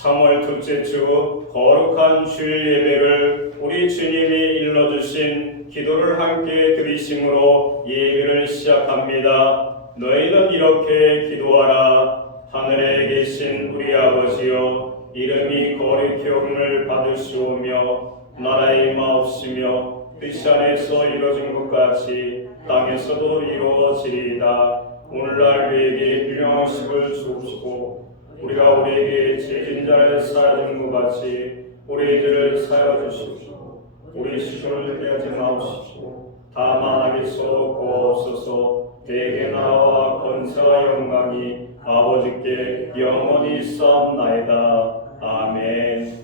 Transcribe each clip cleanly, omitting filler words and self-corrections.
3월 둘째 주 거룩한 주일 예배를 우리 주님이 일러주신 기도를 함께 드리심으로 예배를 시작합니다. 너희는 이렇게 기도하라. 하늘에 계신 우리 아버지여, 이름이 거룩히 여김을 받으시오며 나라의 마옵시며 뜻이 안에서 이루어진 것 같이 땅에서도 이루어지리이다. 오늘날 우리에게 일용할 식을 주옵시고 우리가 우리에게 죄진 자를 사하는 것 같이 우리들을 사하여 주십시오. 우리 시험을 빼하지 마옵시고 다만 악에서 구하옵소서. 대개 나라와 권세와 영광이 아버지께 영원히 쌓옵나이다. 아멘.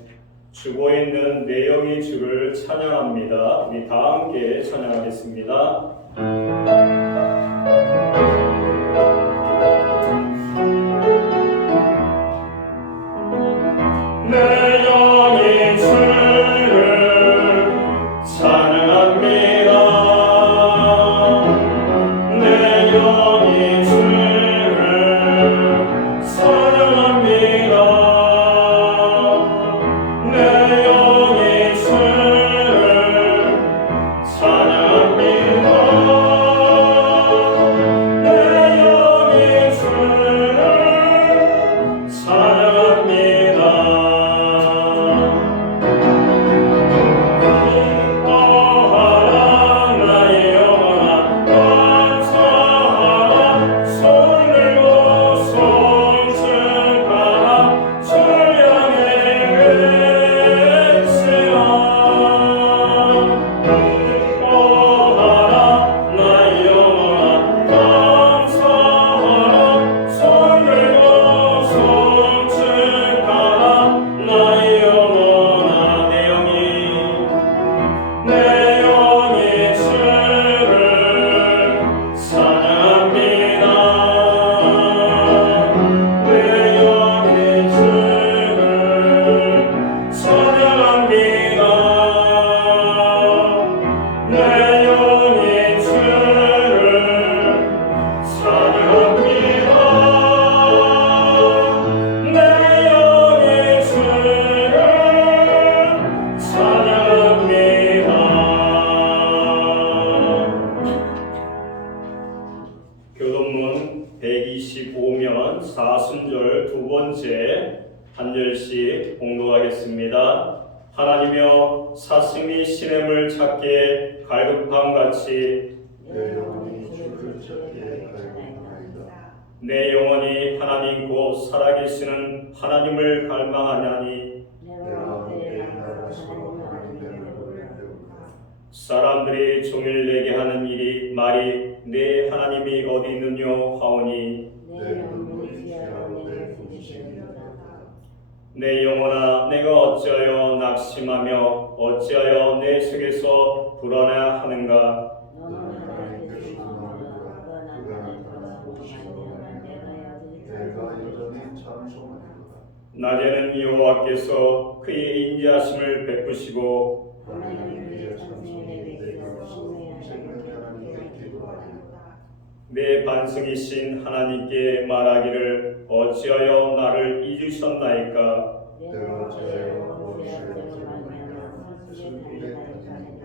죽어 있는 내 영이 주를 찬양합니다. 우리 다 함께 찬양하겠습니다. 내 영이 주를 찬양합니다. 내 영이 주를 찬양합니다. 내 영이 주를 찬양합니다. 내 영이 주를 찬양합니다. 교동문 125면 4순절 두 번째 한 절씩 봉독하겠습니다. 하나님여, 사슴이 시냇을 찾게 갈급함같이 내 영혼이 주를 찾게 갈망하나이다. 내 영혼이 하나님 곧 살아계시는 하나님을 갈망하나니 내가 내 나라에서 하나님의 노를 배우라. 사람들이 종일 내게 하는 일이 말이 내 하나님이 어디 있느뇨 하오니 내 눈물이 피하고 내 분심이다. 내 영혼아, 내가 어찌하여 낙심하며 어찌하여 내 속에서 불안해하는가. 너는 하나님께서 마음으로 그가 나타나고 싶어하는 내가 여전히 찬송하리로다. 낮에는 여호와께서 그의 인자하심을 베푸시고 하나님 위에 찬송에 내게서 생명의 하나님께 기도하리로다. 내 반석이신 하나님께 말하기를 어찌하여 나를 잊으셨나이까. 내가 어찌하여 무엇을 말미암아 슬프게 하였나이까.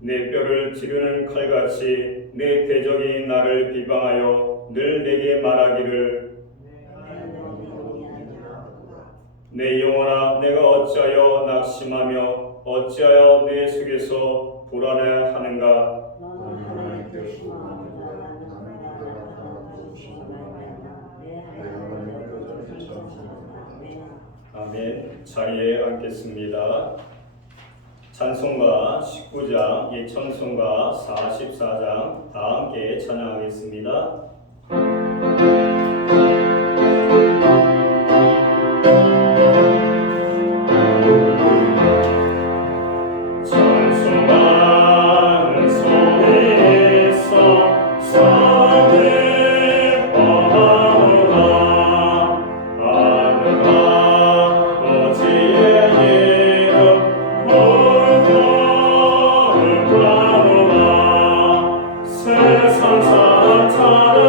내 뼈를 찌르는 칼같이 내 대적이 나를 비방하여 늘 내게 말하기를 내 영혼아, 내가 어찌하여 낙심하며 어찌하여 내 속에서 불안해하는가. 아멘. 자리에 앉겠습니다. 찬송가 19장, 예찬송가 44장 다 함께 찬양하겠습니다. 세상 사탄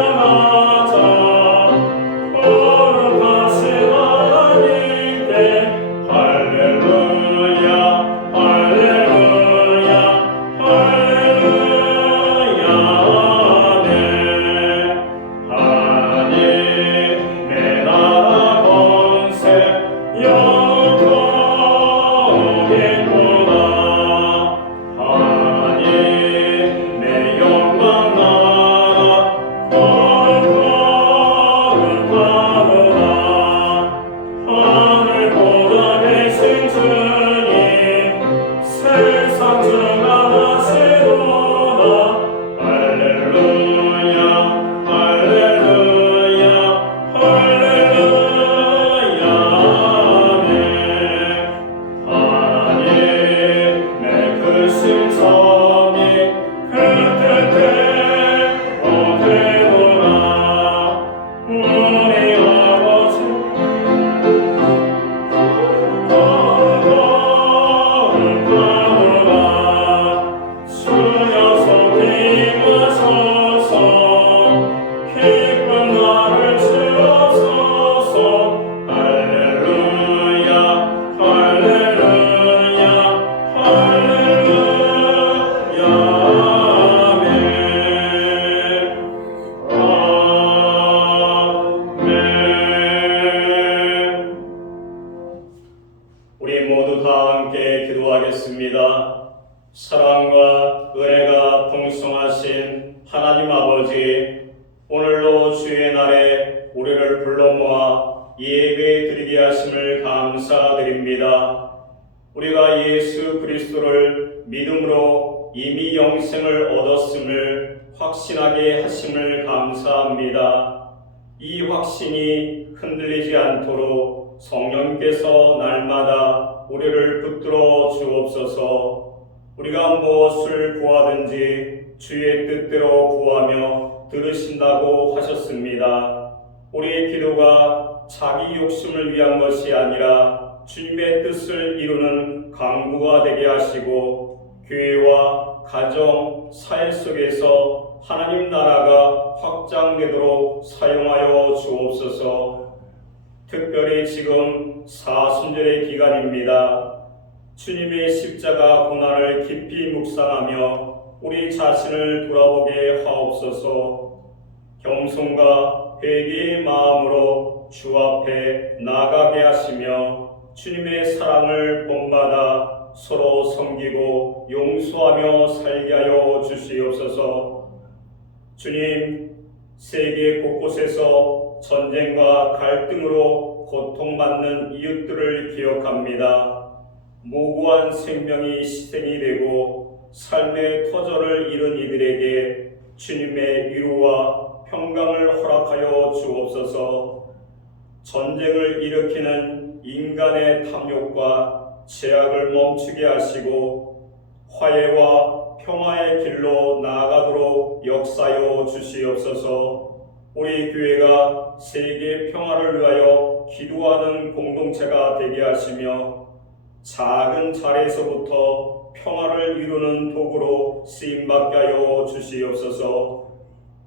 불러 모아 예배 드리게 하심을 감사드립니다. 우리가 예수 그리스도를 믿음으로 이미 영생을 얻었음을 확신하게 하심을 감사합니다. 이 확신이 흔들리지 않도록 성령께서 날마다 우리를 붙들어 주옵소서. 우리가 무엇을 구하든지 주의 뜻대로 구하며 들으신다고 하셨습니다. 우리의 기도가 자기 욕심을 위한 것이 아니라 주님의 뜻을 이루는 강구가 되게 하시고 교회와 가정, 사회 속에서 하나님 나라가 확장되도록 사용하여 주옵소서. 특별히 지금 사순절의 기간입니다. 주님의 십자가 고난을 깊이 묵상하며 우리 자신을 돌아보게 하옵소서. 겸손과 회개의 마음으로 주 앞에 나가게 하시며 주님의 사랑을 본받아 서로 섬기고 용서하며 살게 하여 주시옵소서. 주님, 세계 곳곳에서 전쟁과 갈등으로 고통받는 이웃들을 기억합니다. 무고한 생명이 희생이 되고 삶의 터전을 잃은 이들에게 주님의 위로와 평강을 허락하여 주옵소서. 전쟁을 일으키는 인간의 탐욕과 제약을 멈추게 하시고 화해와 평화의 길로 나아가도록 역사하여 주시옵소서. 우리 교회가 세계 평화를 위하여 기도하는 공동체가 되게 하시며 작은 자리에서부터 평화를 이루는 도구로 쓰임받게 하여 주시옵소서.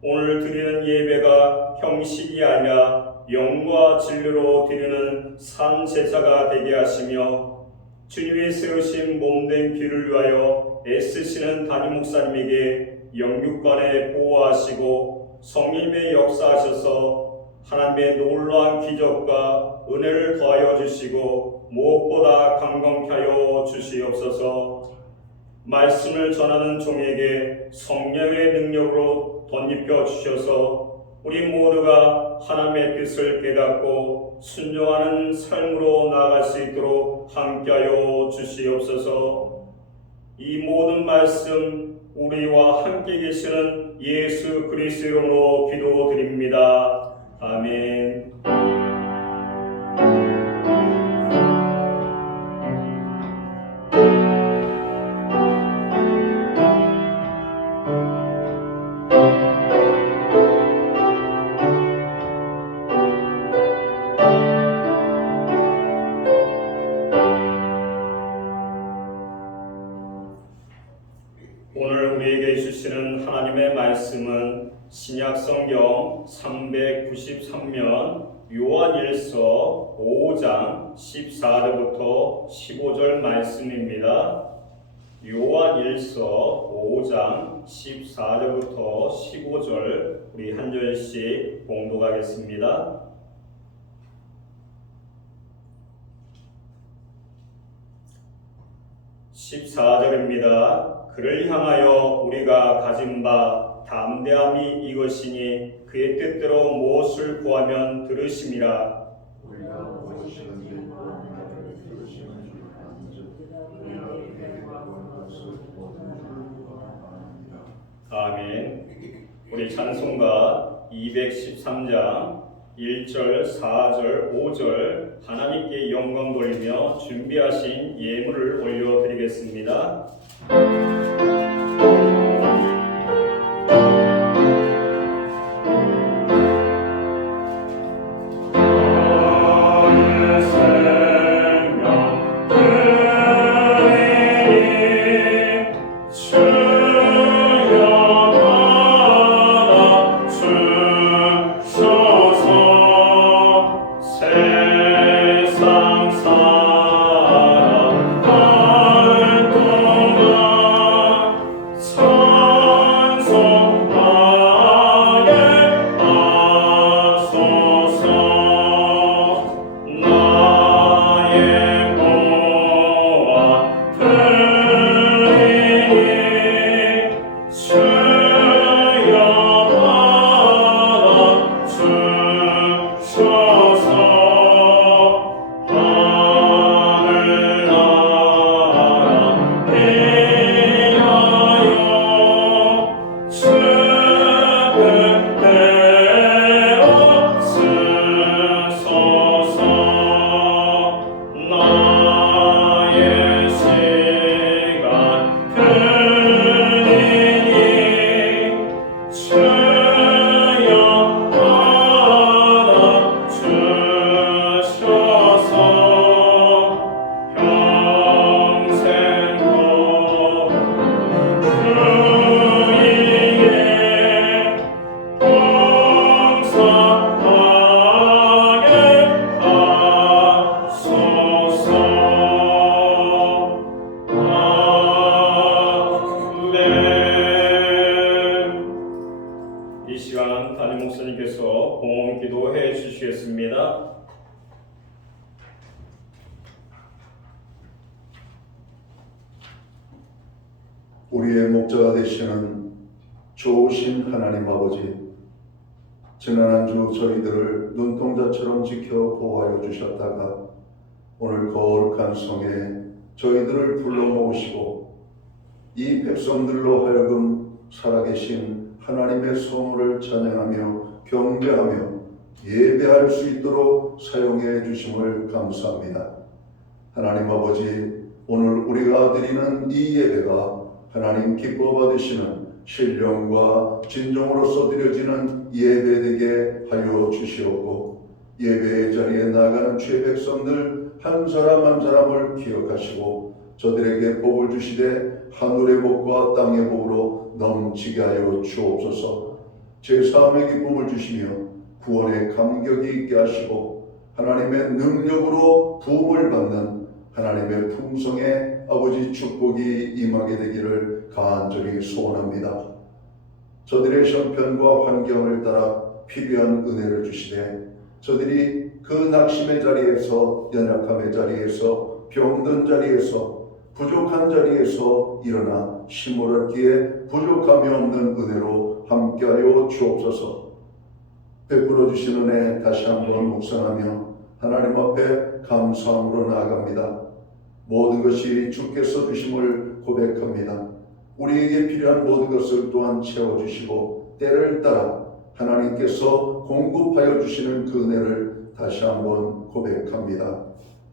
오늘 드리는 예배가 형식이 아니라 영과 진리로 드리는 산 제사가 되게 하시며 주님의 세우신 몸된 길을 위하여 애쓰시는 담임 목사님에게 영육간에 보호하시고 성령님의 역사하셔서 하나님의 놀라운 기적과 은혜를 더하여 주시고 무엇보다 강건케 하여 주시옵소서. 말씀을 전하는 종에게 성령의 능력으로 덧입혀 주셔서 우리 모두가 하나님의 뜻을 깨닫고 순종하는 삶으로 나아갈 수 있도록 함께하여 주시옵소서. 이 모든 말씀 우리와 함께 계시는 예수 그리스도 이름으로 기도드립니다. 아멘. 오늘 우리에게 주시는 하나님의 말씀은 신약성경 393면 요한일서 5장 14절부터 15절 말씀입니다. 요한일서 5장 14절부터 15절 우리 한 절씩 봉독하겠습니다. 14절입니다. 그를 향하여 우리가 가진 바 담대함이 이것이니 그의 뜻대로 무엇을 구하면 들으심이라. 우리가 무엇이든지 구하는 자를 들으시는 줄 아는즉 우리가 그에게 구하는 것을 모든 줄 구하나이다. 아멘. 우리 찬송가 213장 1절, 4절, 5절 하나님께 영광 돌리며 준비하신 예물을 올려드리겠습니다. 읽겠습니다. 우리의 목자가 되시는 좋으신 하나님 아버지, 지난 한 주 저희들을 눈동자처럼 지켜 보호하여 주셨다가 오늘 거룩한 성에 저희들을 불러 모으시고 이 백성들로 하여금 살아계신 하나님의 성을 찬양하며 경배하며 예배할 수 있도록 사용해 주심을 감사합니다. 하나님 아버지, 오늘 우리가 드리는 이 예배가 하나님 기뻐 받으시는 신령과 진정으로서 드려지는 예배되게 하여 주시옵고, 예배의 자리에 나가는 주의 백성들 한 사람 한 사람을 기억하시고 저들에게 복을 주시되 하늘의 복과 땅의 복으로 넘치게 하여 주옵소서. 제사함의 기쁨을 주시며 구원의 감격이 있게 하시고 하나님의 능력으로 부음을 받는 하나님의 풍성의 아버지 축복이 임하게 되기를 간절히 소원합니다. 저들의 형편과 환경을 따라 필요한 은혜를 주시되 저들이 그 낙심의 자리에서, 연약함의 자리에서, 병든 자리에서, 부족한 자리에서 일어나 힘을 얻기에 부족함이 없는 은혜로 함께하여 주옵소서. 베풀어 주신 은혜 다시 한번 묵상하며 하나님 앞에 감사함으로 나아갑니다. 모든 것이 주께서 주심을 고백합니다. 우리에게 필요한 모든 것을 또한 채워주시고 때를 따라 하나님께서 공급하여 주시는 그 은혜를 다시 한번 고백합니다.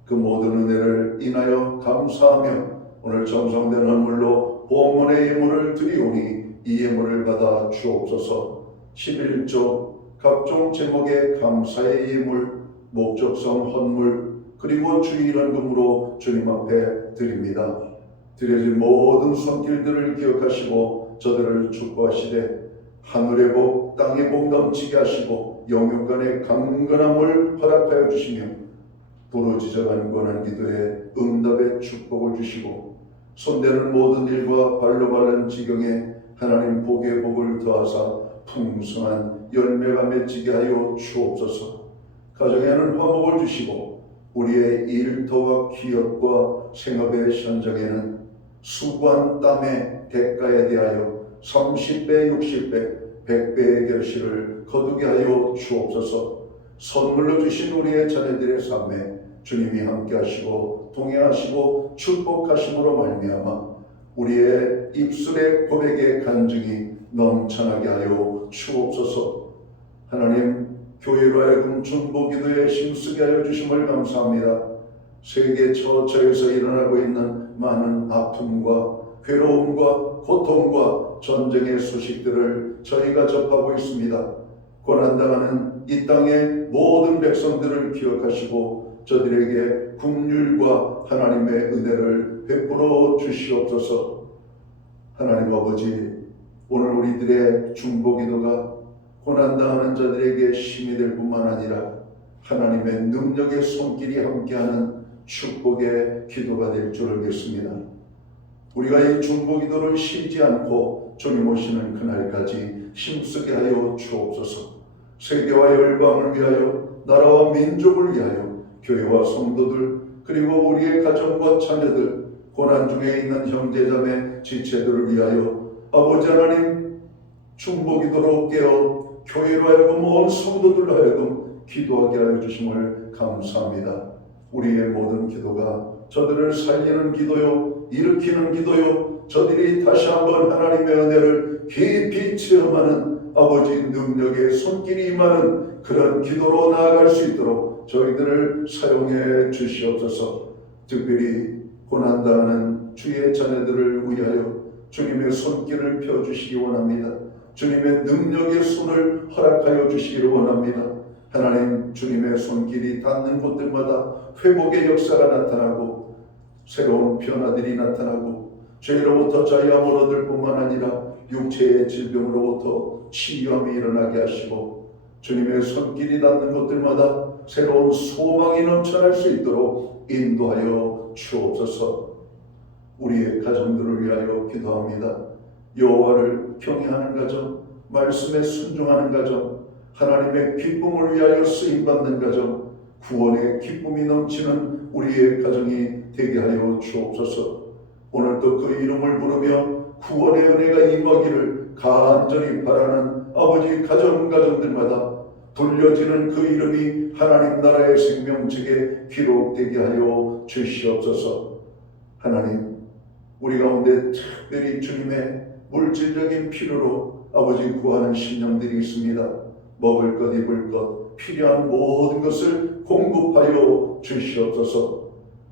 그 모든 은혜를 인하여 감사하며 오늘 정성된 헌물로 본문의 예물을 드리오니 이 예물을 받아 주옵소서. 11조 각종 제목의 감사의 예물, 목적성 헌물, 그리고 주일헌금으로 주님 앞에 드립니다. 드려진 모든 손길들을 기억하시고 저들을 축복하시되 하늘의 복, 땅의 복 넘치게 하시고 영육간의 강건함을 허락하여 주시며 부르짖어간 권한 기도에 응답의 축복을 주시고 손대는 모든 일과 발로 밟는 지경에 하나님 복의 복을 더하사 풍성한 열매가 맺히게 하여 주옵소서. 가정에는 화목을 주시고 우리의 일터와 기업과 생업의 현장에는 수고한 땀의 대가에 대하여 30배, 60배, 100배의 결실을 거두게 하여 주옵소서. 선물로 주신 우리의 자녀들의 삶에 주님이 함께 하시고 동행하시고 축복하심으로 말미암아 우리의 입술의 고백의 간증이 넘쳐나게 하여 주옵소서. 하나님, 교회로 하여금 중보기도에 힘쓰게 하여 주심을 감사합니다. 세계 처처에서 일어나고 있는 많은 아픔과 괴로움과 고통과 전쟁의 소식들을 저희가 접하고 있습니다. 고난당하는 이 땅의 모든 백성들을 기억하시고 저들에게 긍휼과 하나님의 은혜를 베풀어 주시옵소서. 하나님 아버지, 오늘 우리들의 중보기도가 고난당하는 자들에게 힘이 될 뿐만 아니라 하나님의 능력의 손길이 함께하는 축복의 기도가 될 줄을 믿습니다. 우리가 이 중보기도를 쉬지 않고 주님 오시는 그날까지 힘쓰게 하여 주옵소서. 세계와 열방을 위하여, 나라와 민족을 위하여, 교회와 성도들, 그리고 우리의 가정과 자녀들, 고난 중에 있는 형제자매 지체들을 위하여 아버지 하나님 중보기도로 깨어 교회로 하여금 온 성도들로 하여금 기도하게 하여 주심을 감사합니다. 우리의 모든 기도가 저들을 살리는 기도요, 일으키는 기도요, 저들이 다시 한번 하나님의 은혜를 깊이 체험하는 아버지 능력의 손길이 임하는 그런 기도로 나아갈 수 있도록 저희들을 사용해 주시옵소서. 특별히 고난당하는 주의 자녀들을 위하여 주님의 손길을 펴주시기 원합니다. 주님의 능력의 손을 허락하여 주시기를 원합니다. 하나님, 주님의 손길이 닿는 곳들마다 회복의 역사가 나타나고 새로운 변화들이 나타나고 죄로부터 자유함을 얻을 뿐만 아니라 육체의 질병으로부터 치유함이 일어나게 하시고 주님의 손길이 닿는 곳들마다 새로운 소망이 넘쳐날 수 있도록 인도하여 주옵소서. 우리의 가정들을 위하여 기도합니다. 여호와를 경외하는 가정, 말씀에 순종하는 가정, 하나님의 기쁨을 위하여 쓰임받는 가정, 구원의 기쁨이 넘치는 우리의 가정이 되게 하여 주옵소서. 오늘도 그 이름을 부르며 구원의 은혜가 임하기를 간절히 바라는 아버지 가정들마다 돌려지는 그 이름이 하나님 나라의 생명책에 기록되게 하여 주시옵소서. 하나님, 우리 가운데 특별히 주님의 물질적인 필요로 아버지 구하는 심령들이 있습니다. 먹을 것, 입을 것, 필요한 모든 것을 공급하여 주시옵소서.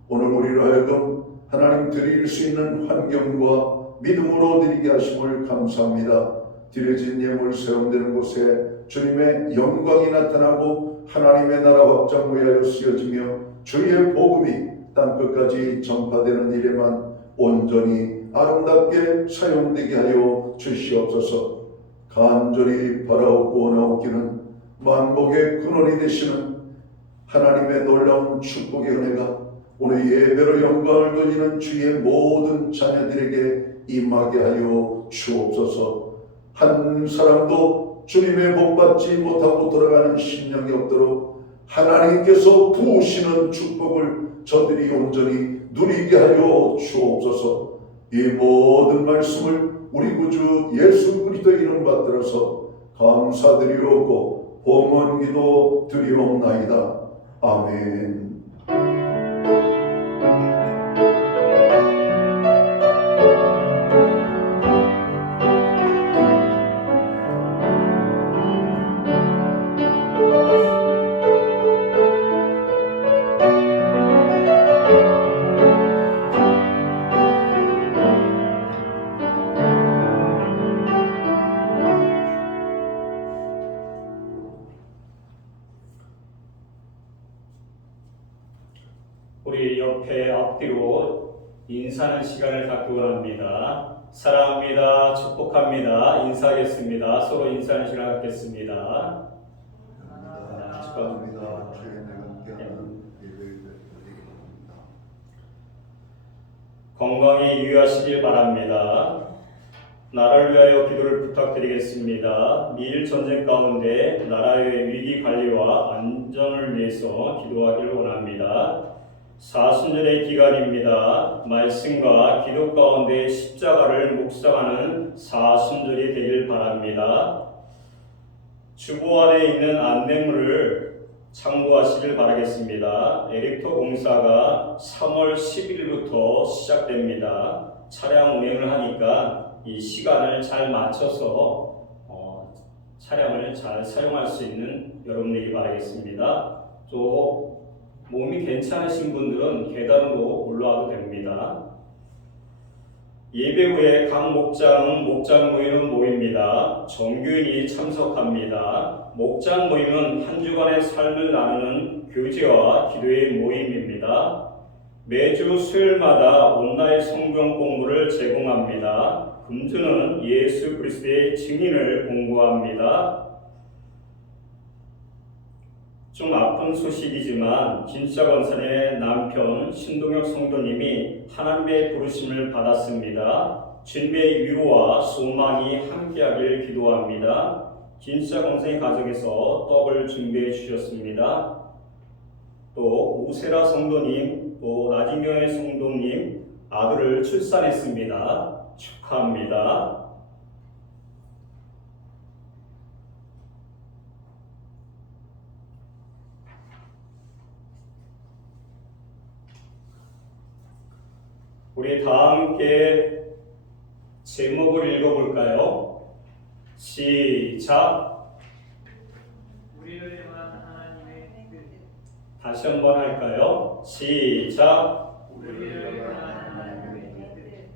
오늘 우리로 하여금 하나님 드릴 수 있는 환경과 믿음으로 드리게 하심을 감사합니다. 드려진 예물 세움되는 곳에 주님의 영광이 나타나고 하나님의 나라 확장 위하여 쓰여지며 주의 복음이 땅끝까지 전파되는 일에만 온전히 아름답게 사용되게 하여 주시옵소서. 간절히 바라오고 원하옵기는 만복의 근원이 되시는 하나님의 놀라운 축복의 은혜가 오늘 예배로 영광을 돌리는 주의 모든 자녀들에게 임하게 하여 주옵소서. 한 사람도 주님의 복받지 못하고 돌아가는 심령이 없도록 하나님께서 부으시는 축복을 저들이 온전히 누리게 하여 주옵소서. 이 모든 말씀을 우리 구주 예수 그리스도의 이름 받들어서 감사드리옵고 봉헌기도 드리옵나이다. 아멘. 우리 옆에 앞뒤로 인사하는 시간을 갖기 원합니다. 사랑합니다. 축복합니다. 인사하겠습니다. 서로 인사하는 시간을 갖겠습니다. 축하합니다. 주의 내가 건강히 유의하시길 바랍니다. 나라를 위하여 기도를 부탁드리겠습니다. 미일 전쟁 가운데 나라의 위기 관리와 안전을 위해서 기도하기를 원합니다. 사순절의 기간입니다. 말씀과 기도 가운데 십자가를 묵상하는 사순절이 되길 바랍니다. 주보 안에 있는 안내물을 참고하시길 바라겠습니다. 에릭토 공사가 3월 10일부터 시작됩니다. 차량 운행을 하니까 이 시간을 잘 맞춰서 차량을 잘 사용할 수 있는 여러분들이 바라겠습니다. 또 몸이 괜찮으신 분들은 계단으로 올라와도 됩니다. 예배 후에 각 목장 모임은 모입니다. 정교인이 참석합니다. 목장 모임은 한 주간의 삶을 나누는 교제와 기도의 모임입니다. 매주 수요일마다 온라인 성경 공부를 제공합니다. 금주는 예수 그리스도의 증인을 공부합니다. 좀 아픈 소식이지만 진짜건선의 남편 신동혁 성도님이 하나님의 부르심을 받았습니다. 주님의 위로와 소망이 함께하길 기도합니다. 진짜건선의 가정에서 떡을 준비해 주셨습니다. 또 우세라 성도님, 또 나진경의 성도님 아들을 출산했습니다. 축하합니다. 우리 다 함께 제목을 읽어볼까요? 시작! 우리를 향한 하나님의 뜻. 다시 한번 할까요? 시작! 우리를 향한 하나님의 뜻.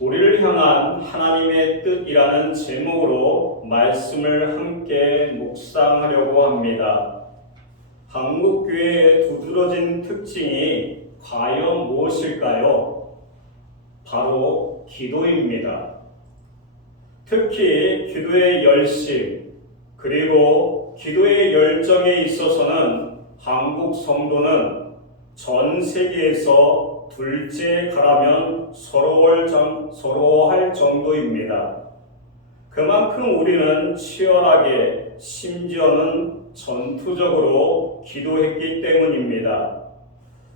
우리를 향한 하나님의 뜻이라는 제목으로 말씀을 함께 묵상하려고 합니다. 한국교회의 두드러진 특징이 과연 무엇일까요? 바로 기도입니다. 특히 기도의 열심 그리고 기도의 열정에 있어서는 한국 성도는 전 세계에서 둘째 가라면 서러워할 정도입니다. 그만큼 우리는 치열하게 심지어는 전투적으로 기도했기 때문입니다.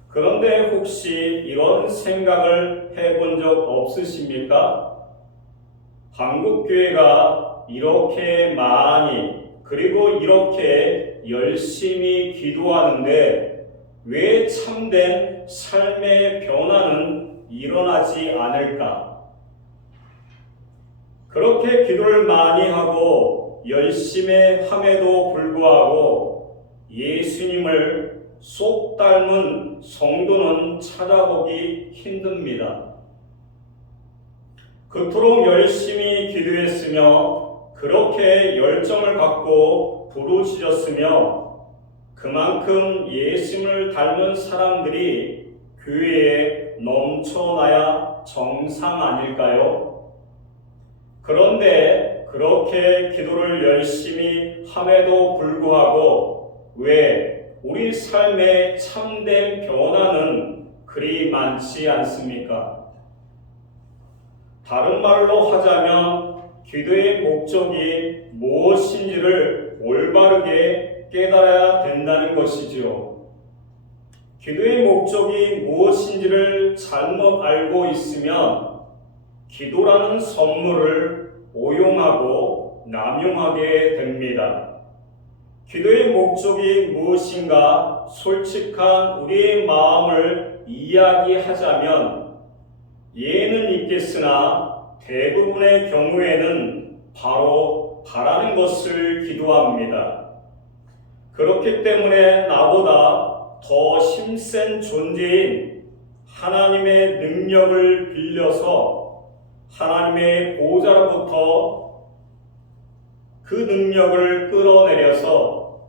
그런데 혹시 이런 생각을 해본 적 없으십니까? 한국교회가 이렇게 많이 그리고 이렇게 열심히 기도하는데 왜 참된 삶의 변화는 일어나지 않을까? 그렇게 기도를 많이 하고 열심히 함에도 불구하고 예수님을 쏙 닮은 성도는 찾아보기 힘듭니다. 그토록 열심히 기도했으며 그렇게 열정을 갖고 부르짖었으며 그만큼 예수님을 닮은 사람들이 교회에 넘쳐나야 정상 아닐까요? 그런데 그렇게 기도를 열심히 함에도 불구하고 왜 우리 삶의 참된 변화는 그리 많지 않습니까? 다른 말로 하자면 기도의 목적이 무엇인지를 올바르게 깨달아야 된다는 것이지요. 기도의 목적이 무엇인지를 잘못 알고 있으면 기도라는 선물을 오용하고 남용하게 됩니다. 기도의 목적이 무엇인가 솔직한 우리의 마음을 이야기하자면 예는 있겠으나 대부분의 경우에는 바로 바라는 것을 기도합니다. 그렇기 때문에 나보다 더 힘센 존재인 하나님의 능력을 빌려서 하나님의 보호자로부터 그 능력을 끌어내려서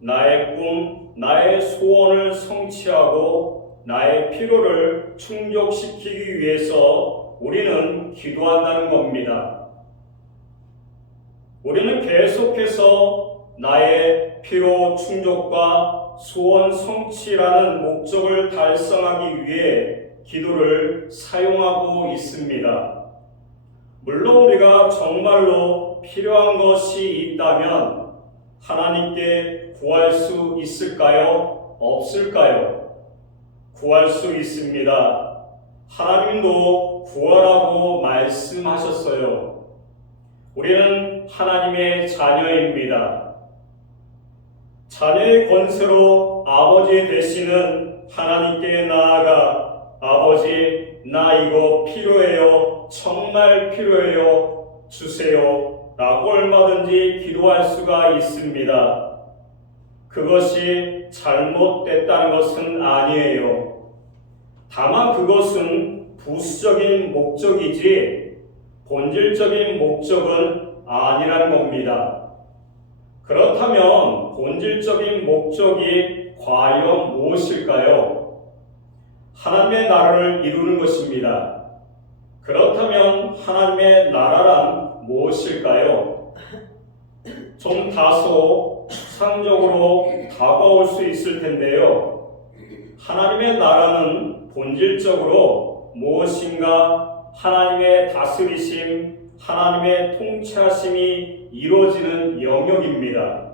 나의 꿈, 나의 소원을 성취하고 나의 필요를 충족시키기 위해서 우리는 기도한다는 겁니다. 우리는 계속해서 나의 필요 충족과 소원 성취라는 목적을 달성하기 위해 기도를 사용하고 있습니다. 물론 우리가 정말로 필요한 것이 있다면 하나님께 구할 수 있을까요? 없을까요? 구할 수 있습니다. 하나님도 구하라고 말씀하셨어요. 우리는 하나님의 자녀입니다. 자녀의 권세로 아버지 되시는 하나님께 나아가 아버지, 나 이거 필요해요. 정말 필요해요. 주세요. 라고 얼마든지 기도할 수가 있습니다. 그것이 잘못됐다는 것은 아니에요. 다만 그것은 부수적인 목적이지 본질적인 목적은 아니라는 겁니다. 그렇다면 본질적인 목적이 과연 무엇일까요? 하나님의 나라를 이루는 것입니다. 그렇다면 하나님의 나라란 무엇일까요? 좀 다소 추상적으로 다가올 수 있을 텐데요. 하나님의 나라는 본질적으로 무엇인가 하나님의 다스리심, 하나님의 통치하심이 이루어지는 영역입니다.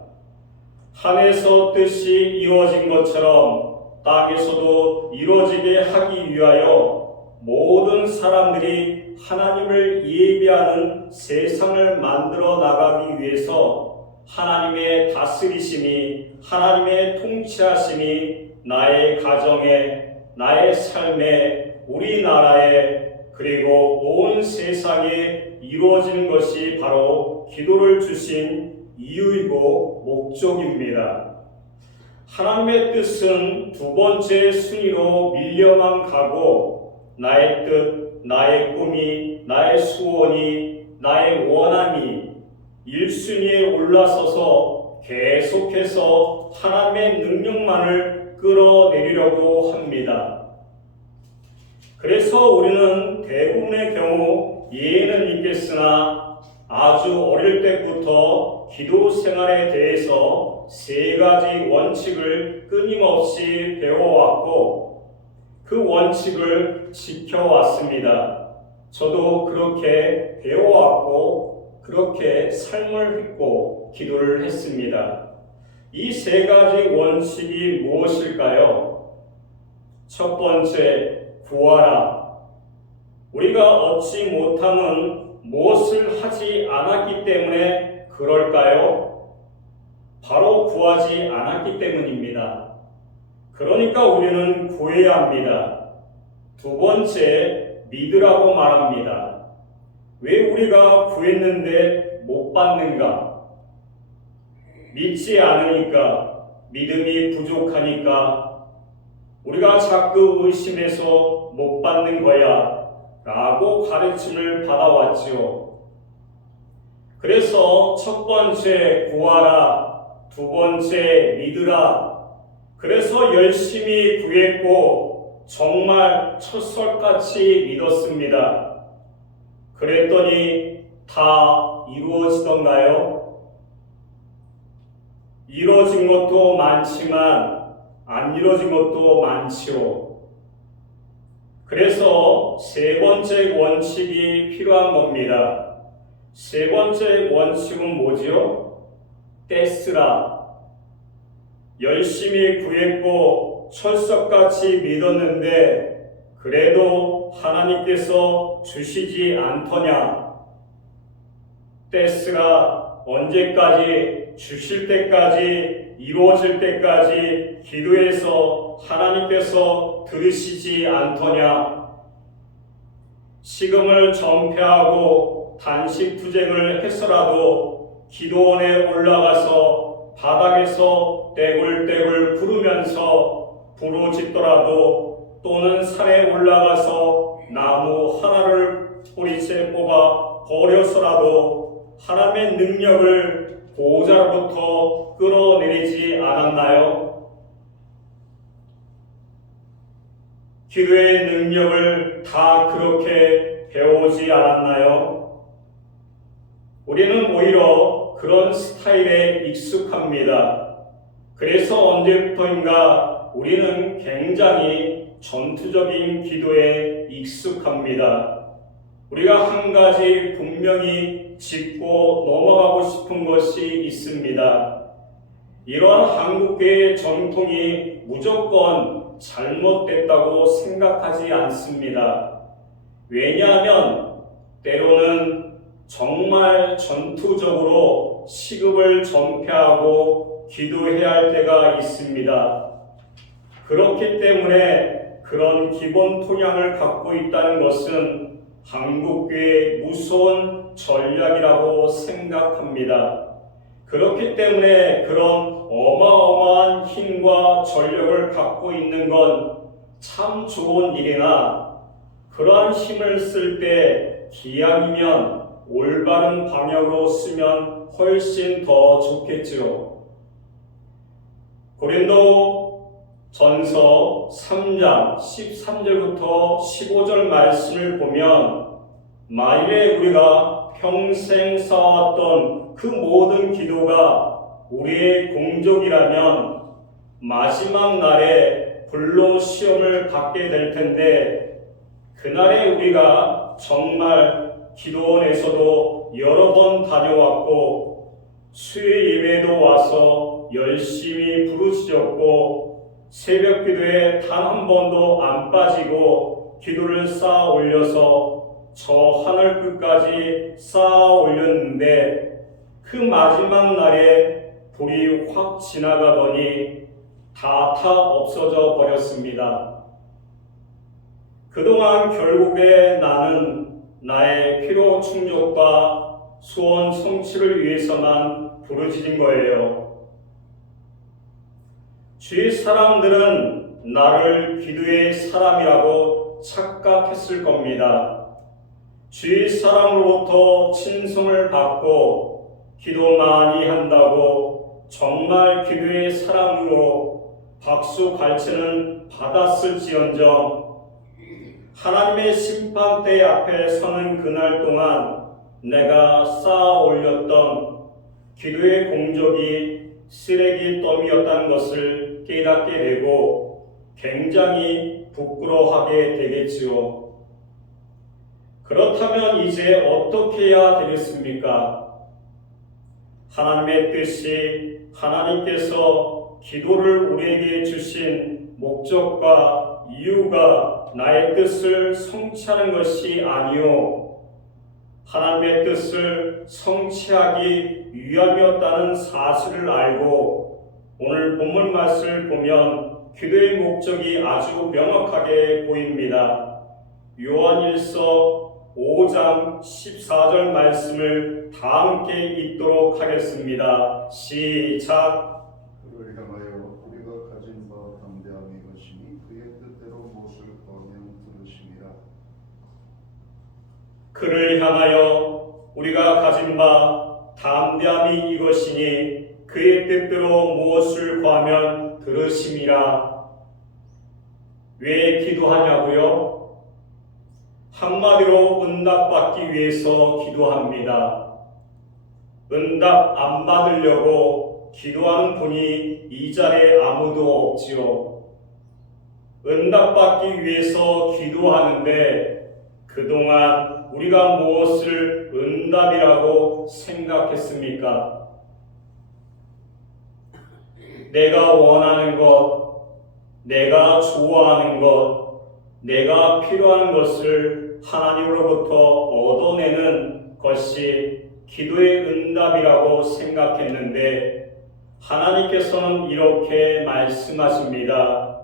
하늘에서 뜻이 이루어진 것처럼 땅에서도 이루어지게 하기 위하여 모든 사람들이 하나님을 예배하는 세상을 만들어 나가기 위해서 하나님의 다스리심이, 하나님의 통치하심이 나의 가정에, 나의 삶에, 우리나라에, 그리고 온 세상에 이루어지는 것이 바로 기도를 주신 이유이고 목적입니다. 하나님의 뜻은 두 번째 순위로 밀려만 가고 나의 뜻, 나의 꿈이, 나의 소원이, 나의 원함이 1순위에 올라서서 계속해서 하나님의 능력만을 끌어내리려고 합니다. 그래서 우리는 대부분의 경우 예는 있겠으나 아주 어릴 때부터 기도 생활에 대해서 세 가지 원칙을 끊임없이 배워왔고 그 원칙을 지켜왔습니다. 저도 그렇게 배워왔고 그렇게 삶을 했고 기도를 했습니다. 이 세 가지 원칙이 무엇일까요? 첫 번째, 구하라. 우리가 얻지 못함은 무엇을 하지 않았기 때문에 그럴까요? 바로 구하지 않았기 때문입니다. 그러니까 우리는 구해야 합니다. 두 번째, 믿으라고 말합니다. 왜 우리가 구했는데 못 받는가? 믿지 않으니까, 믿음이 부족하니까 우리가 자꾸 의심해서 못 받는 거야 라고 가르침을 받아왔지요. 그래서 첫 번째 구하라, 두 번째 믿으라. 그래서 열심히 구했고 정말 철석같이 믿었습니다. 그랬더니 다 이루어지던가요? 이루어진 것도 많지만 안 이루어진 것도 많지요. 그래서 세 번째 원칙이 필요한 겁니다. 세 번째 원칙은 뭐지요? 떼쓰라. 열심히 구했고 철석같이 믿었는데 그래도 하나님께서 주시지 않더냐? 떼쓰라. 언제까지? 주실 때까지, 이루어질 때까지 기도해서 하나님께서 들으시지 않더냐? 식음을 전폐하고 단식투쟁을 해서라도 기도원에 올라가서 바닥에서 떼굴떼굴 구르면서 부르짖더라도 또는 산에 올라가서 나무 하나를 뿌리째 뽑아 버려서라도 하나님의 능력을 보호자로부터 끌어내리지 않았나요? 기도의 능력을 다 그렇게 배우지 않았나요? 우리는 오히려 그런 스타일에 익숙합니다. 그래서 언제부터인가 우리는 굉장히 전투적인 기도에 익숙합니다. 우리가 한 가지 분명히 짚고 넘어가고 싶은 것이 있습니다. 이러한 한국교회의 정통이 무조건 잘못됐다고 생각하지 않습니다. 왜냐하면 때로는 정말 전투적으로 시급을 전폐하고 기도해야 할 때가 있습니다. 그렇기 때문에 그런 기본 토양을 갖고 있다는 것은 한국교회의 무서운 전략이라고 생각합니다. 그렇기 때문에 그런 어마어마한 힘과 전력을 갖고 있는 건 참 좋은 일이나 그러한 힘을 쓸 때 기왕이면 올바른 방향으로 쓰면 훨씬 더 좋겠지요. 고린도 전서 3장 13절부터 15절 말씀을 보면 만일에 우리가 평생 쌓아왔던 그 모든 기도가 우리의 공적이라면 마지막 날에 불로 시험을 받게 될 텐데 그날에 우리가 정말 기도원에서도 여러 번 다녀왔고 수요 예배도 와서 열심히 부르짖었고 새벽 기도에 단 한 번도 안 빠지고 기도를 쌓아 올려서 저 하늘 끝까지 쌓아 올렸는데 그 마지막 날에 불이 확 지나가더니 다 없어져 버렸습니다. 그동안 결국에 나는 나의 필요 충족과 소원 성취를 위해서만 부르짖은 거예요. 주위 사람들은 나를 기도의 사람이라고 착각했을 겁니다. 주위 사람으로부터 칭송을 받고 기도 많이 한다고 정말 기도의 사람으로 박수 갈채는 받았을지언정 하나님의 심판대 앞에 서는 그날 동안 내가 쌓아 올렸던 기도의 공적이 쓰레기 더미였다는 것을 깨닫게 되고 굉장히 부끄러워하게 되겠지요. 그렇다면 이제 어떻게 해야 되겠습니까? 하나님의 뜻이 하나님께서 기도를 우리에게 주신 목적과 이유가 나의 뜻을 성취하는 것이 아니요 하나님의 뜻을 성취하기 위함이었다는 사실을 알고 오늘 본문 말씀을 보면 기도의 목적이 아주 명확하게 보입니다. 요한일서 5장 14절 말씀을 다 함께 읽도록 하겠습니다. 시작. 그를 향하여 우리가 가진 바 담대함이 것이니 그의 뜻대로 무엇을 구하면 들으심이라. 그를 향하여 우리가 가진 바 담대함이 이것이니 그의 뜻대로 무엇을 구하면 들으심이라. 왜 기도하냐고요? 한마디로 응답받기 위해서 기도합니다. 응답 안 받으려고 기도하는 분이 이 자리에 아무도 없지요. 응답받기 위해서 기도하는데 그동안 우리가 무엇을 응답이라고 생각했습니까? 내가 원하는 것, 내가 좋아하는 것, 내가 필요한 것을 하나님으로부터 얻어내는 것이 기도의 응답이라고 생각했는데 하나님께서는 이렇게 말씀하십니다.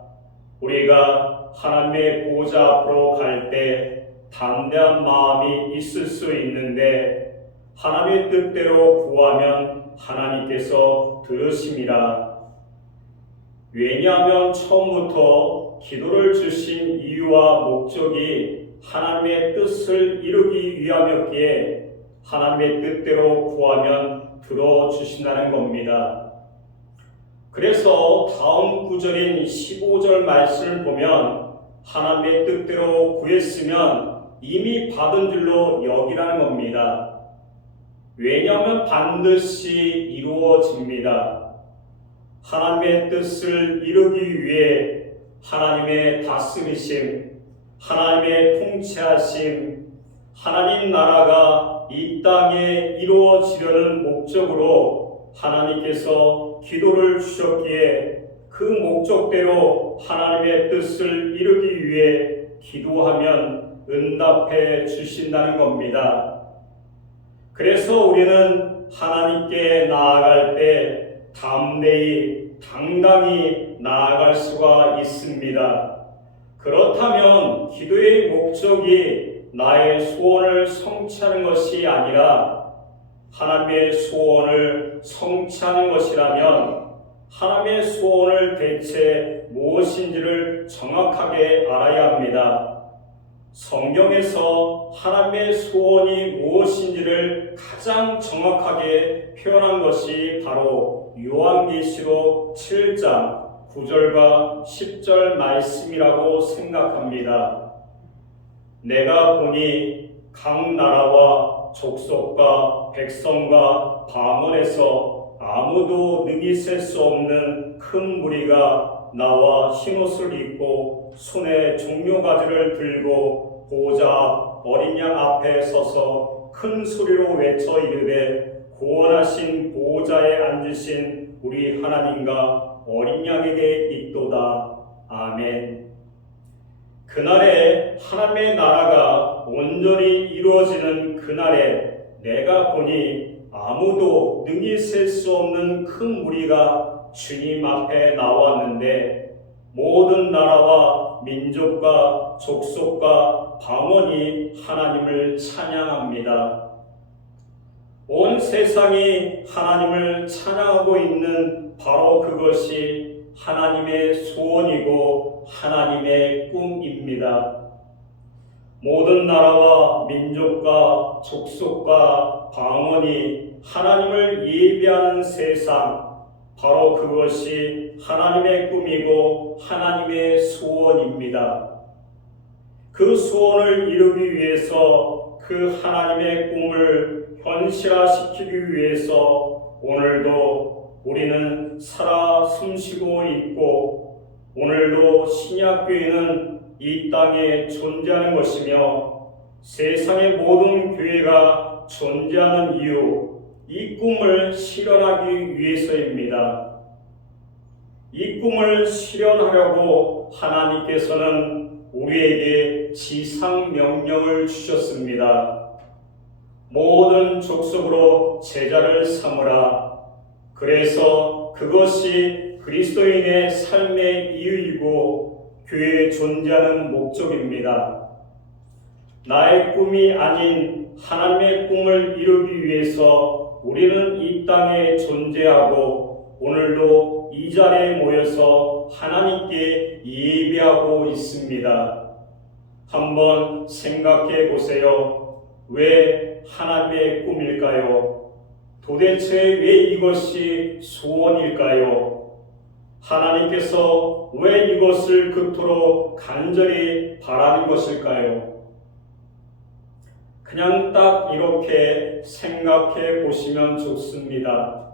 우리가 하나님의 보좌 앞으로 갈 때 담대한 마음이 있을 수 있는데 하나님의 뜻대로 구하면 하나님께서 들으심이라. 왜냐하면 처음부터 기도를 주신 이유와 목적이 하나님의 뜻을 이루기 위함이었기에 하나님의 뜻대로 구하면 들어주신다는 겁니다. 그래서 다음 구절인 15절 말씀을 보면 하나님의 뜻대로 구했으면 이미 받은 줄로 여기라는 겁니다. 왜냐하면 반드시 이루어집니다. 하나님의 뜻을 이루기 위해 하나님의 다스리심, 하나님의 통치하심, 하나님 나라가 이 땅에 이루어지려는 목적으로 하나님께서 기도를 주셨기에 그 목적대로 하나님의 뜻을 이루기 위해 기도하면 응답해 주신다는 겁니다. 그래서 우리는 하나님께 나아갈 때 담대히 당당히 나아갈 수가 있습니다. 그렇다면 기도의 목적이 나의 소원을 성취하는 것이 아니라 하나님의 소원을 성취하는 것이라면 하나님의 소원을 대체 무엇인지를 정확하게 알아야 합니다. 성경에서 하나님의 소원이 무엇인지를 가장 정확하게 표현한 것이 바로 요한계시록 7장 9절과 10절 말씀이라고 생각합니다. 내가 보니 각 나라와 족속과 백성과 방언에서 아무도 능히 셀 수 없는 큰 무리가 나와 흰옷을 입고 손에 종려가지를 들고 보좌 어린 양 앞에 서서 큰 소리로 외쳐 이르되 구원하신 보호자에 앉으신 우리 하나님과 어린 양에게 있도다. 아멘. 그날에 하나님의 나라가 온전히 이루어지는 그날에 내가 보니 아무도 능히 셀 수 없는 큰 무리가 주님 앞에 나왔는데 모든 나라와 민족과 족속과 방언이 하나님을 찬양합니다. 온 세상이 하나님을 찬양하고 있는 바로 그것이 하나님의 소원이고 하나님의 꿈입니다. 모든 나라와 민족과 족속과 방언이 하나님을 예배하는 세상, 바로 그것이 하나님의 꿈이고 하나님의 소원입니다. 그 소원을 이루기 위해서 그 하나님의 꿈을 현실화시키기 위해서 오늘도 우리는 살아 숨쉬고 있고 오늘도 신약교회는 이 땅에 존재하는 것이며 세상의 모든 교회가 존재하는 이유, 이 꿈을 실현하기 위해서입니다. 이 꿈을 실현하려고 하나님께서는 우리에게 지상 명령을 주셨습니다. 모든 족속으로 제자를 삼으라. 그래서 그것이 그리스도인의 삶의 이유이고 교회에 존재하는 목적입니다. 나의 꿈이 아닌 하나님의 꿈을 이루기 위해서 우리는 이 땅에 존재하고 오늘도 이 자리에 모여서 하나님께 예배하고 있습니다. 한번 생각해 보세요. 왜 하나님의 꿈일까요? 도대체 왜 이것이 소원일까요? 하나님께서 왜 이것을 그토록 간절히 바라는 것일까요? 그냥 딱 이렇게 생각해 보시면 좋습니다.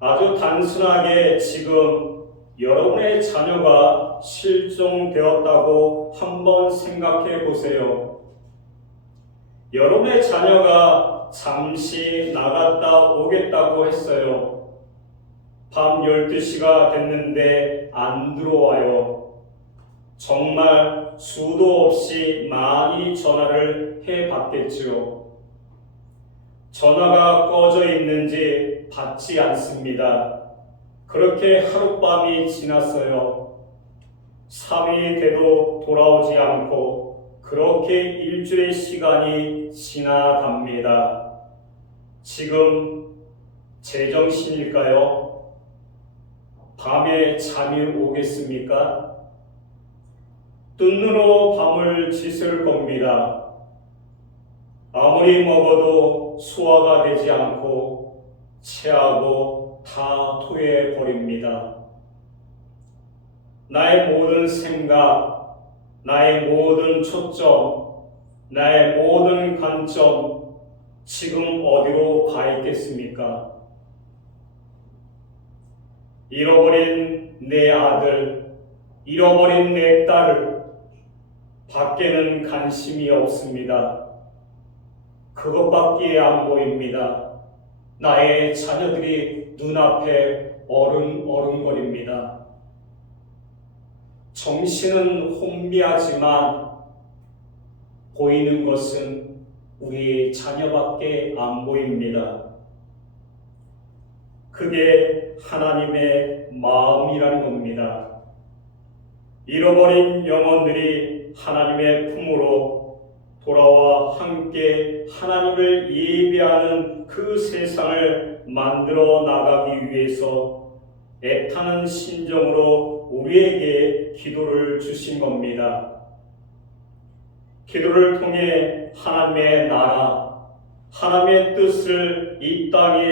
아주 단순하게 지금 여러분의 자녀가 실종되었다고 한번 생각해 보세요. 여러분의 자녀가 잠시 나갔다 오겠다고 했어요. 밤 12시가 됐는데 안 들어와요. 정말 수도 없이 많이 전화를 해봤겠지요. 전화가 꺼져 있는지 받지 않습니다. 그렇게 하룻밤이 지났어요. 3일이 돼도 돌아오지 않고 그렇게 일주일의 시간이 지나갑니다. 지금 제정신일까요? 밤에 잠이 오겠습니까? 뜬눈으로 밤을 지샐 겁니다. 아무리 먹어도 소화가 되지 않고 체하고 다 토해 버립니다. 나의 모든 생각, 나의 모든 초점, 나의 모든 관점 지금 어디로 가 있겠습니까? 잃어버린 내 아들, 잃어버린 내 딸, 밖에는 관심이 없습니다. 그것밖에 안 보입니다. 나의 자녀들이 눈앞에 어른거립니다. 정신은 혼미하지만 보이는 것은 우리의 자녀밖에 안 보입니다. 그게 하나님의 마음이라는 겁니다. 잃어버린 영혼들이 하나님의 품으로 돌아와 함께 하나님을 예배하는 그 세상을 만들어 나가기 위해서 애타는 심정으로 우리에게 기도를 주신 겁니다. 기도를 통해 하나님의 나라, 하나님의 뜻을 이 땅에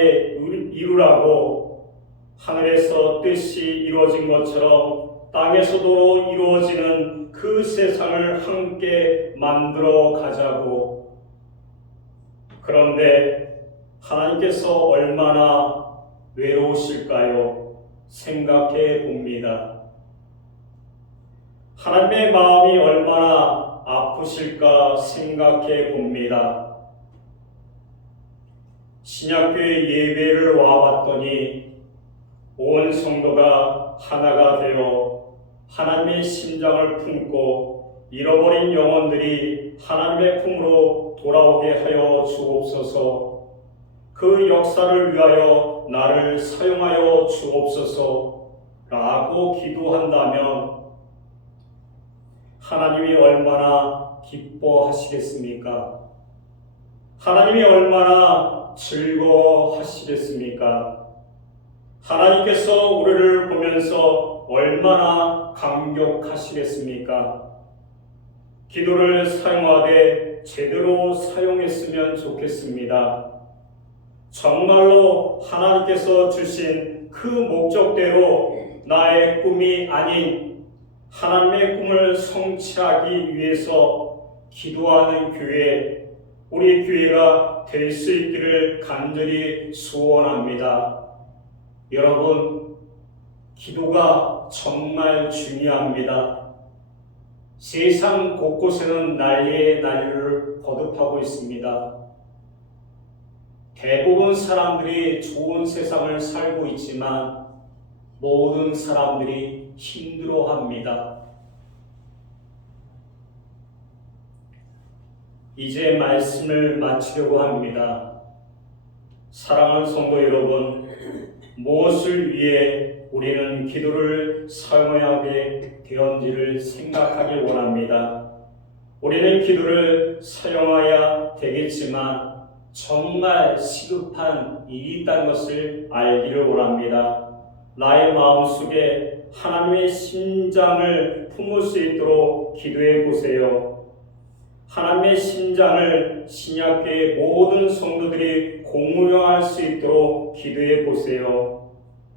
이루라고 하늘에서 뜻이 이루어진 것처럼 땅에서도 이루어지는 그 세상을 함께 만들어 가자고. 그런데 하나님께서 얼마나 외로우실까요? 생각해 봅니다. 하나님의 마음이 얼마나 아프실까 생각해 봅니다. 신약교회 예배를 와봤더니 온 성도가 하나가 되어 하나님의 심장을 품고 잃어버린 영혼들이 하나님의 품으로 돌아오게 하여 주옵소서. 그 역사를 위하여 나를 사용하여 주옵소서 라고 기도한다면 하나님이 얼마나 기뻐하시겠습니까? 하나님이 얼마나 즐거워하시겠습니까? 하나님께서 우리를 보면서 얼마나 감격하시겠습니까? 기도를 사용하되 제대로 사용했으면 좋겠습니다. 정말로 하나님께서 주신 그 목적대로 나의 꿈이 아닌 하나님의 꿈을 성취하기 위해서 기도하는 교회, 우리 교회가 될 수 있기를 간절히 소원합니다. 여러분, 기도가 정말 중요합니다. 세상 곳곳에는 난리의 난리를 거듭하고 있습니다. 대부분 사람들이 좋은 세상을 살고 있지만 모든 사람들이 힘들어합니다. 이제 말씀을 마치려고 합니다. 사랑하는 성도 여러분, 무엇을 위해 우리는 기도를 사용하게 되었는지를 생각하길 원합니다. 우리는 기도를 사용해야 되겠지만 정말 시급한 일이 있다는 것을 알기를 원합니다. 나의 마음속에 하나님의 심장을 품을 수 있도록 기도해 보세요. 하나님의 심장을 신약교회 모든 성도들이 공유할 수 있도록 기도해 보세요.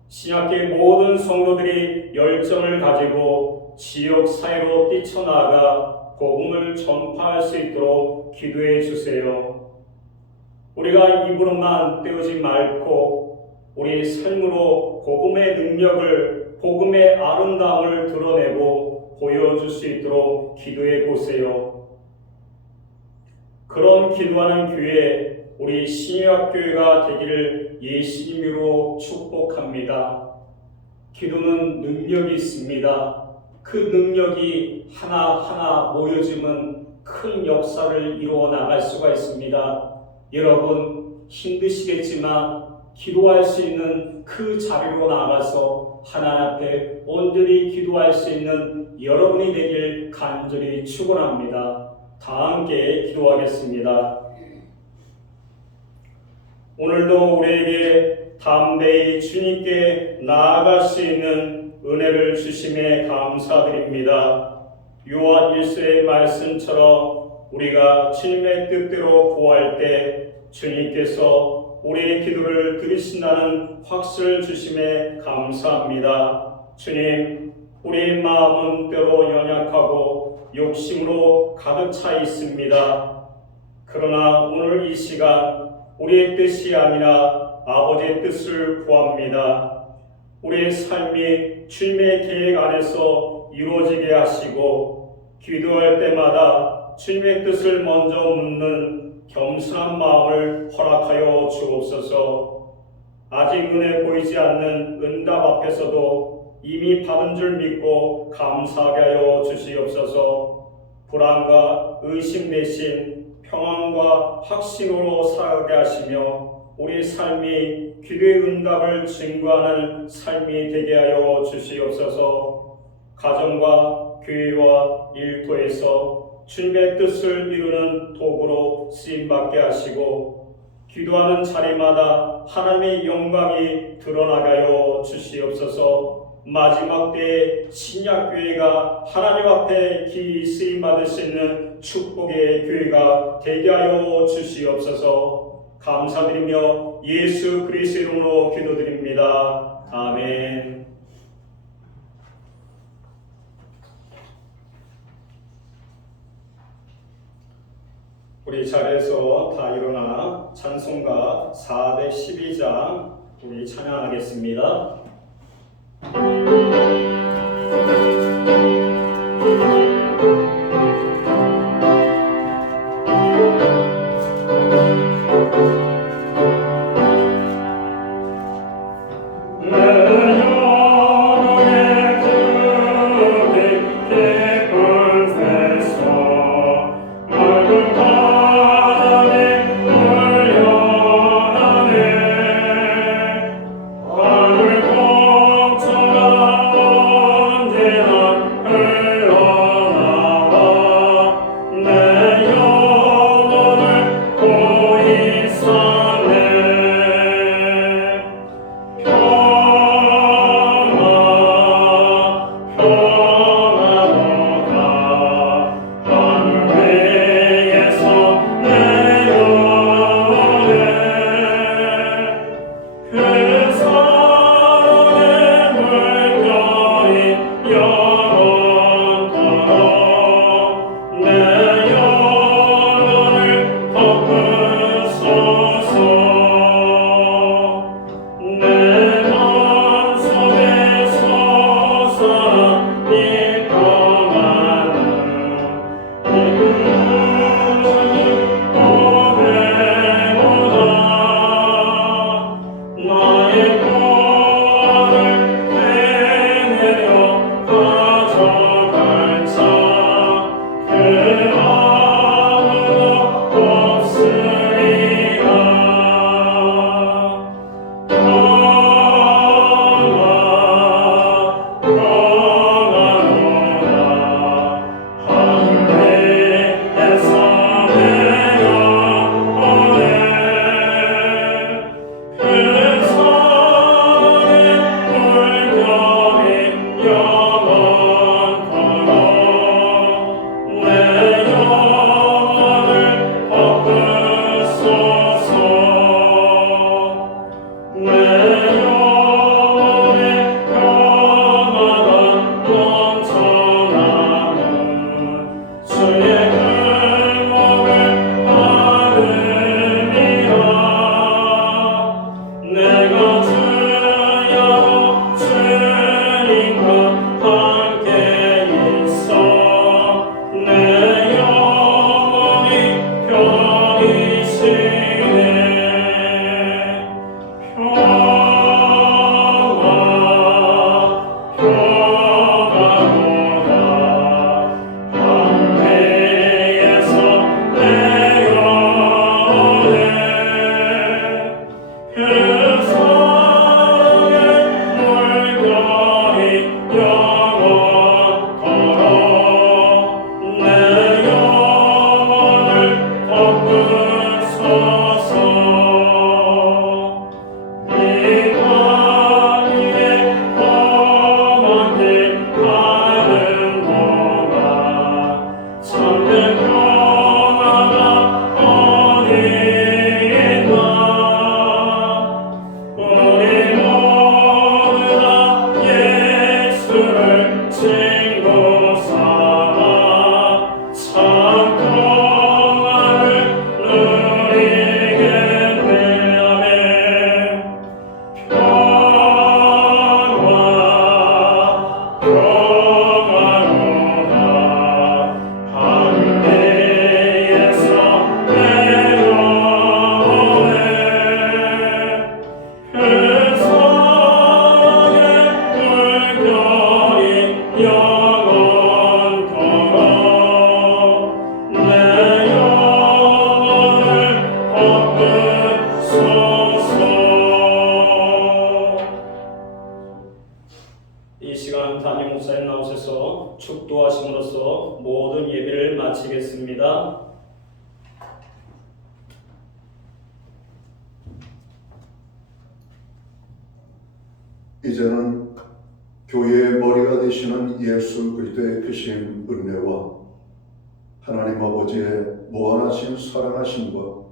신약교회 모든 성도들이 열정을 가지고 지역 사회로 뛰쳐나가 복음을 전파할 수 있도록 기도해 주세요. 우리가 입으로만 때우지 말고 우리 삶으로 복음의 능력을, 복음의 아름다움을 드러내고 보여줄 수 있도록 기도해 보세요. 그런 기도하는 교회, 우리 신약교회가 되기를 예수님으로 축복합니다. 기도는 능력이 있습니다. 그 능력이 하나하나 모여지면 큰 역사를 이루어 나갈 수가 있습니다. 여러분 힘드시겠지만 기도할 수 있는 그 자리로 나가서 하나님 앞에 온전히 기도할 수 있는 여러분이 되길 간절히 축원합니다. 다 함께 기도하겠습니다. 오늘도 우리에게 담대히 주님께 나아갈 수 있는 은혜를 주심에 감사드립니다. 요한 1서의 말씀처럼 우리가 주님의 뜻대로 구할 때 주님께서 우리의 기도를 들으신다는 확신을 주심에 감사합니다. 주님, 우리의 마음은 때로 연약하고 욕심으로 가득 차 있습니다. 그러나 오늘 이 시간 우리의 뜻이 아니라 아버지의 뜻을 구합니다. 우리의 삶이 주님의 계획 안에서 이루어지게 하시고 기도할 때마다 주님의 뜻을 먼저 묻는 겸손한 마음을 허락하여 주옵소서. 아직 눈에 보이지 않는 응답 앞에서도 이미 받은 줄 믿고 감사하게 하여 주시옵소서. 불안과 의심 대신 평안과 확신으로 살게 하시며 우리 삶이 기도의 응답을 증거하는 삶이 되게 하여 주시옵소서. 가정과 교회와 일터에서 주님의 뜻을 이루는 도구로 쓰임받게 하시고 기도하는 자리마다 하나님의 영광이 드러나게 하여 주시옵소서. 마지막 때에 신약교회가 하나님 앞에 기이 쓰임받을 수 있는 축복의 교회가 되게 하여 주시옵소서. 감사드리며 예수 그리스도 이름으로 기도드립니다. 아멘. 우리 자리에서 다 일어나 찬송가 412장 우리 찬양하겠습니다. 영원히 영원토록 내 영혼을 덮으소서. 이 시간 담임 목사님 나오셔서 축도하심으로써 모든 예배를 마치겠습니다. 이제는 교회의 머리가 되시는 예수 그리스도의 크신 은혜와 하나님 아버지의 무한하신 사랑하심과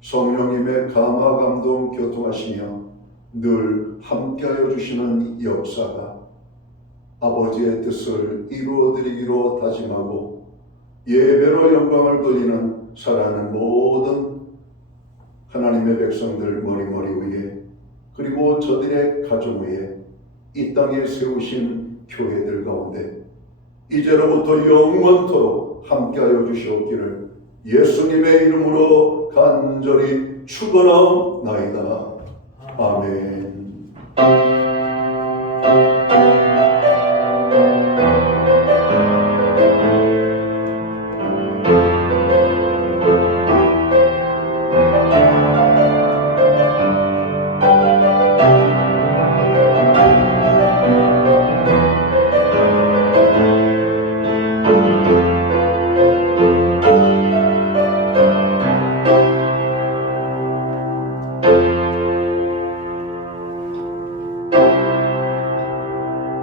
성령님의 감화 감동 교통하시며 늘 함께하여 주시는 역사가 아버지의 뜻을 이루어드리기로 다짐하고 예배로 영광을 돌리는 사랑하는 모든 하나님의 백성들 머리머리 위에 그리고 저들의 가정 위에 이 땅에 세우신 교회들 가운데 이제로부터 영원토록 함께하여 주시옵기를 예수님의 이름으로 간절히 축원하옵나이다. 아멘.